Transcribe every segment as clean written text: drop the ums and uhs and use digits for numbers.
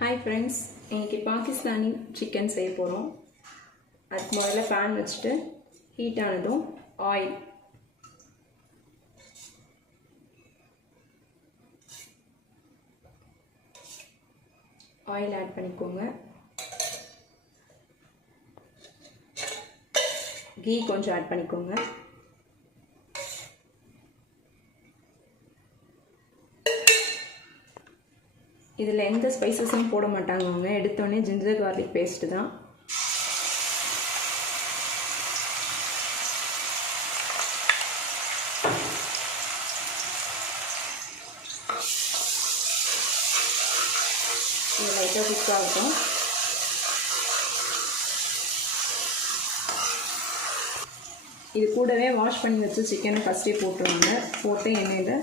Hi friends, இன்னைக்கு Pakistani chicken செய்ய போறோம். அதுக்கு முதல்ல pan வச்சிட்டு ஹீட் ஆனதும் ஆயில் ஆட் பண்ணிக்கோங்க. கீ கொஞ்சம் ஆட் பண்ணிக்கோங்க. இதில் எந்த ஸ்பைசஸும் போட மாட்டாங்க அவங்க. எடுத்தோடனே ஜிஞ்சர் கார்லிக் பேஸ்ட்டு தான். இது லைட்டாக குக் ஆகட்டும். இது கூடவே வாஷ் பண்ணி வச்சு சிக்கனை ஃபஸ்ட்டே போட்டுருவாங்க. போட்டு எண்ணெயில்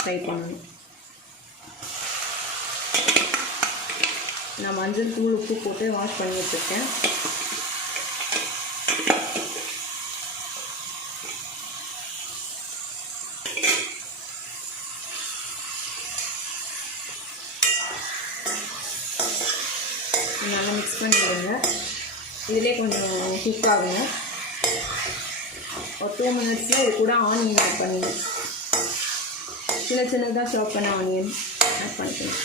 ஃப்ரை பண்ணணும். நான் மஞ்சள் தூள் உப்பு போட்டு வாஷ் பண்ணி வச்சுருக்கேன். நல்லா மிக்ஸ் பண்ணிடுங்க. இதிலே கொஞ்சம் குக் ஆகணும். ஒரு 2 மினிட்ஸில் இது கூட ஆனியன் ஆட் பண்ணிடுங்க. சின்னதாக சாப் பண்ண ஆனியன் ஆட் பண்ணிக்கணும்.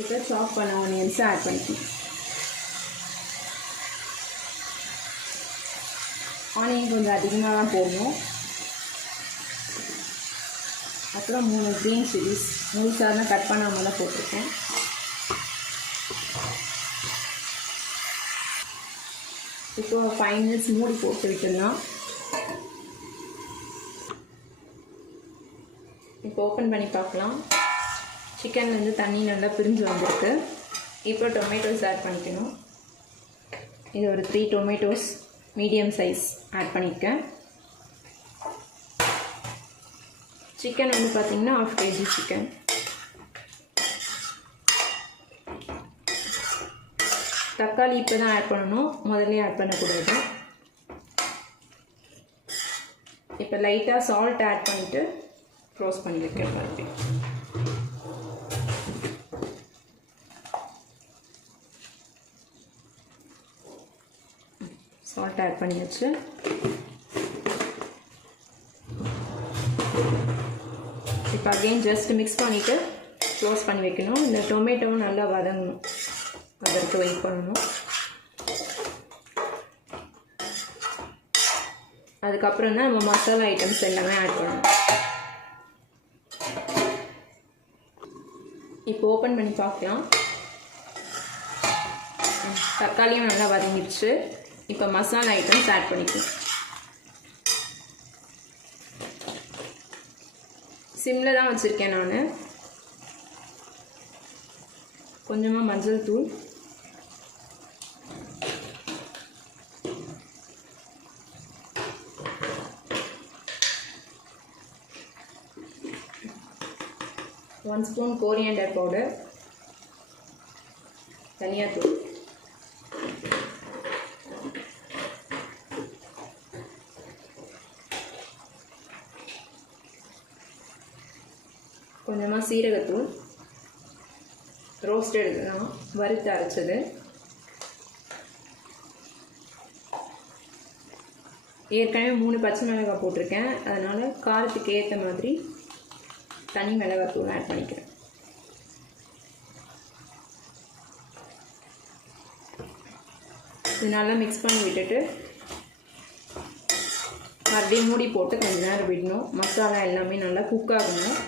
இப்போ சாப் பண்ண ஆனியன்ஸை ஆட் பண்ணிக்கணும். ஆனியன் கொஞ்சம் அதிகமாக தான் போடணும். அப்புறம் 3 க்ரீன் சில்லிஸ் முழுசாக தான் கட் பண்ணாமல் தான் போட்டிருக்கேன். இப்போ 5 மினிட்ஸ் மூடி போட்டு விட்டுடலாம். இப்போ ஓப்பன் பண்ணி பார்க்கலாம். சிக்கன்லேருந்து தண்ணி நல்லா பிரிஞ்சு வந்திருக்கு. இப்போ டொமேட்டோஸ் ஆட் பண்ணிக்கணும். இது ஒரு 3 டொமேட்டோஸ் மீடியம் சைஸ் ஆட் பண்ணியிருக்கேன். சிக்கன் வந்து பார்த்திங்கன்னா 1/2 kg சிக்கன். தக்காளி இப்போ தான் ஆட் பண்ணணும், முதல்ல ஆட் பண்ணக்கூடாது. இப்போ லைட்டாக சால்ட் ஆட் பண்ணிவிட்டு க்ளோஸ் பண்ணி வைக்கிறேன். மறுபடியும் சால்ட் ஆட் பண்ணியாச்சு. இப்போ அகெயின் ஜஸ்ட் மிக்ஸ் பண்ணிவிட்டு க்ளோஸ் பண்ணி வைக்கணும். இந்த டொமேட்டோவும் நல்லா வதங்கணும், அதற்கு வெயிட் பண்ணணும். அதுக்கப்புறம் தான் நம்ம மசாலா ஐட்டம்ஸ் எல்லாமே ஆட் பண்ணணும். இப்போ ஓப்பன் பண்ணி பார்க்கலாம். தக்காளியும் நல்லா வதங்கிடுச்சு. இப்போ மசாலா ஐட்டம்ஸ் ஆட் பண்ணிக்கலாம். சிம்மில் தான் வச்சுருக்கேன் நான். கொஞ்சமாக மஞ்சள் தூள், ஒன் ஸ்பூன் கோரியண்டர் பவுடர், தனியாத்தூள், கொஞ்சமாக சீரகத்தூள், ரோஸ்டட் தான் வறுத்து அரைச்சது, ஏற்கனவே 3 பச்சை மிளகாய் போட்டிருக்கேன். அதனால் காரத்துக்கு ஏற்ற மாதிரி தனி மிளகாத்தூள் ஆட் பண்ணிக்கிறேன். இது நல்லா மிக்ஸ் பண்ணி விட்டுட்டு மறுபடியும் மூடி போட்டு கொஞ்சம் நேரம் விடணும். மசாலா எல்லாமே நல்லா குக் ஆகணும்.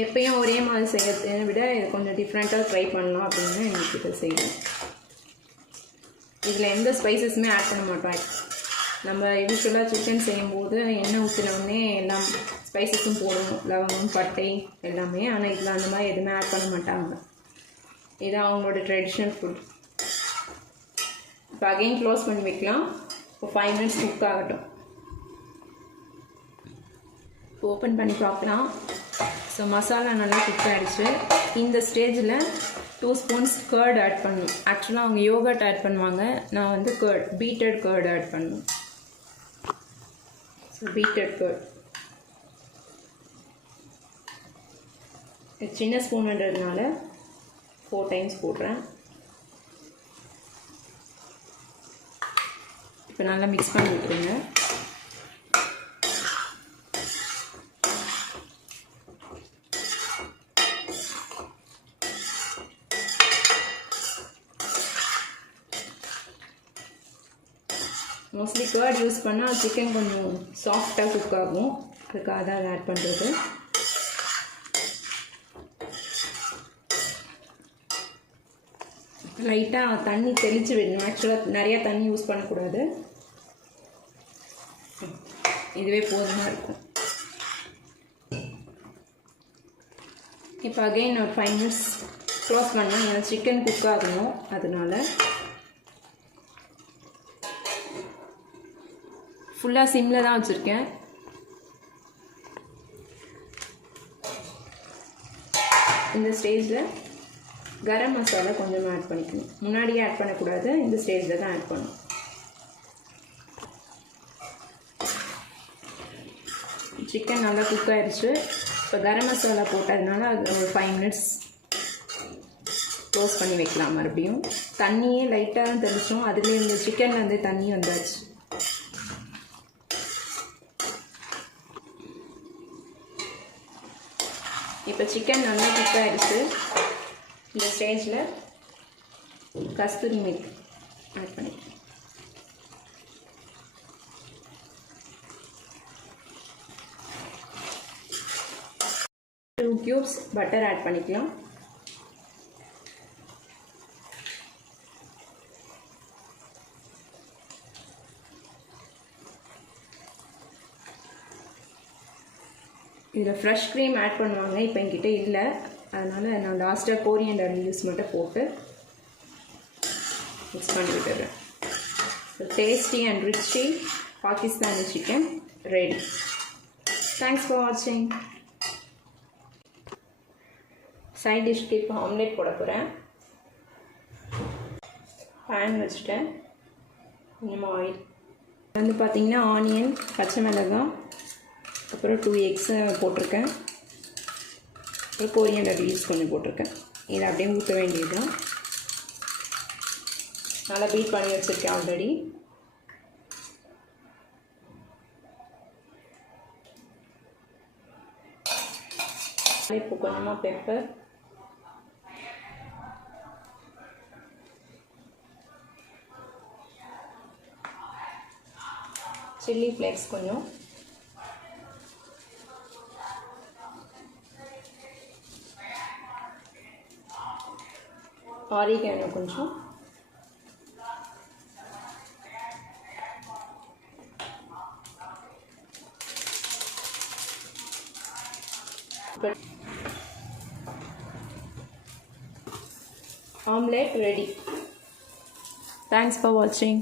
எப்பயும் ஒரே மாதிரி செய்யறதை விட இது கொஞ்சம் டிஃப்ரெண்ட்டாக ட்ரை பண்ணலாம் அப்படின்னு எனக்கு இதை செய்யணும். இதில் எந்த ஸ்பைசஸுமே ஆட் பண்ண மாட்டோம். நம்ம யூஸ்வலாக சிக்கன் செய்யும்போது எண்ணெய் ஊற்றினோடனே எல்லாம் ஸ்பைசஸும் போடணும், லவங்கம், பட்டை எல்லாமே. ஆனால் இதில் அந்த மாதிரி எதுவுமே ஆட் பண்ண மாட்டாங்க. இது அவங்களோட ட்ரெடிஷ்னல் ஃபுட். இப்போ அகெயின் க்ளோஸ் பண்ணி வைக்கலாம். இப்போ 5 மினிட்ஸ் குக் ஆகட்டும். ஓப்பன் பண்ணி பார்க்கலாம். ஸோ மசாலா நல்லா குக் ஆகிடுச்சு. இந்த ஸ்டேஜில் 2 ஸ்பூன்ஸ் கர்ட் ஆட் பண்ணணும். ஆக்சுவலாக அவங்க யோகர்ட் ஆட் பண்ணுவாங்க, நான் வந்து பீட்டட் கர்ட் ஆட் பண்ணணும். ஸோ பீட்டட் கர்ட் சின்ன ஸ்பூன்ன்றதுனால 4 டைம்ஸ் போடுறேன். இப்போ நல்லா மிக்ஸ் பண்ணி விட்டுருங்க. மோஸ்ட்லி கர்ட் யூஸ் பண்ணால் சிக்கன் கொஞ்சம் சாஃப்டாக குக் ஆகும், அதுக்காக தான் அதை ஆட் பண்ணுறது. லைட்டாக தண்ணி தெளித்து விடணும். ஆக்சுவலாக நிறையா தண்ணி யூஸ் பண்ணக்கூடாது, இதுவே போதுமாக இருக்கும். இப்போ அகெயின் ஒரு 5 மினிட்ஸ் க்ளோஸ் பண்ணால் ஏன்னா சிக்கன் குக் ஆகணும், அதனால ஃபுல்லாக சிம்மில் தான் வச்சுருக்கேன். இந்த ஸ்டேஜில் கரம் மசாலா கொஞ்சம் ஆட் பண்ணிக்கணும். முன்னாடியே ஆட் பண்ணக்கூடாது, இந்த ஸ்டேஜில் தான் ஆட் பண்ணணும். சிக்கன் நல்லா குக் ஆகிடுச்சு. இப்போ கரம் மசாலா போட்டதுனால அது ஒரு 5 மினிட்ஸ் க்ளோஸ் பண்ணி வைக்கலாம். மறுபடியும் தண்ணியே லைட்டாக தான் தெளித்தோம், அதுலேயே இந்த சிக்கன்லேருந்து தண்ணி வந்தாச்சு. இப்போ சிக்கன் நல்லா குக் ஆகிடுச்சு. இந்த ஸ்டேஜில் கஸ்தூரி மேத்தி ஆட் பண்ணிக்கலாம். 2 cubes பட்டர் ஆட் பண்ணிக்கலாம். இதில் ஃப்ரெஷ் க்ரீம் ஆட் பண்ணுவாங்க, இப்போ என்கிட்ட இல்லை, அதனால் நான் லாஸ்ட்டாக கோரியண்டர் லீவ்ஸ் மட்டும் போட்டு மிக்ஸ் பண்ணி விட்டுறேன். So tasty and rich Pakistani chicken ready. Thanks for வாட்சிங். சைட் டிஷ்க்கு இப்போ ஆம்லேட் போட போகிறேன். பேன் வச்சுட்டேன், கொஞ்சமாக ஆயில் வந்து பார்த்திங்கன்னா ஆனியன், பச்சை மிளகாய், அப்புறம் 2 எக்ஸ் போட்டிருக்கேன், அப்புறம் கோரியண்டர் லீவ்ஸ் கொஞ்சம் போட்டிருக்கேன். இதை அப்படியே ஊற்ற வேண்டியது தான். நல்லா பீட் பண்ணி வச்சுருக்கேன் ஆல்ரெடி. இப்போ கொஞ்சமாக பெப்பர், சில்லி ஃப்ளேக்ஸ் கொஞ்சம், ஆரிகானோ கொஞ்சம், omelette ready. Thanks for watching.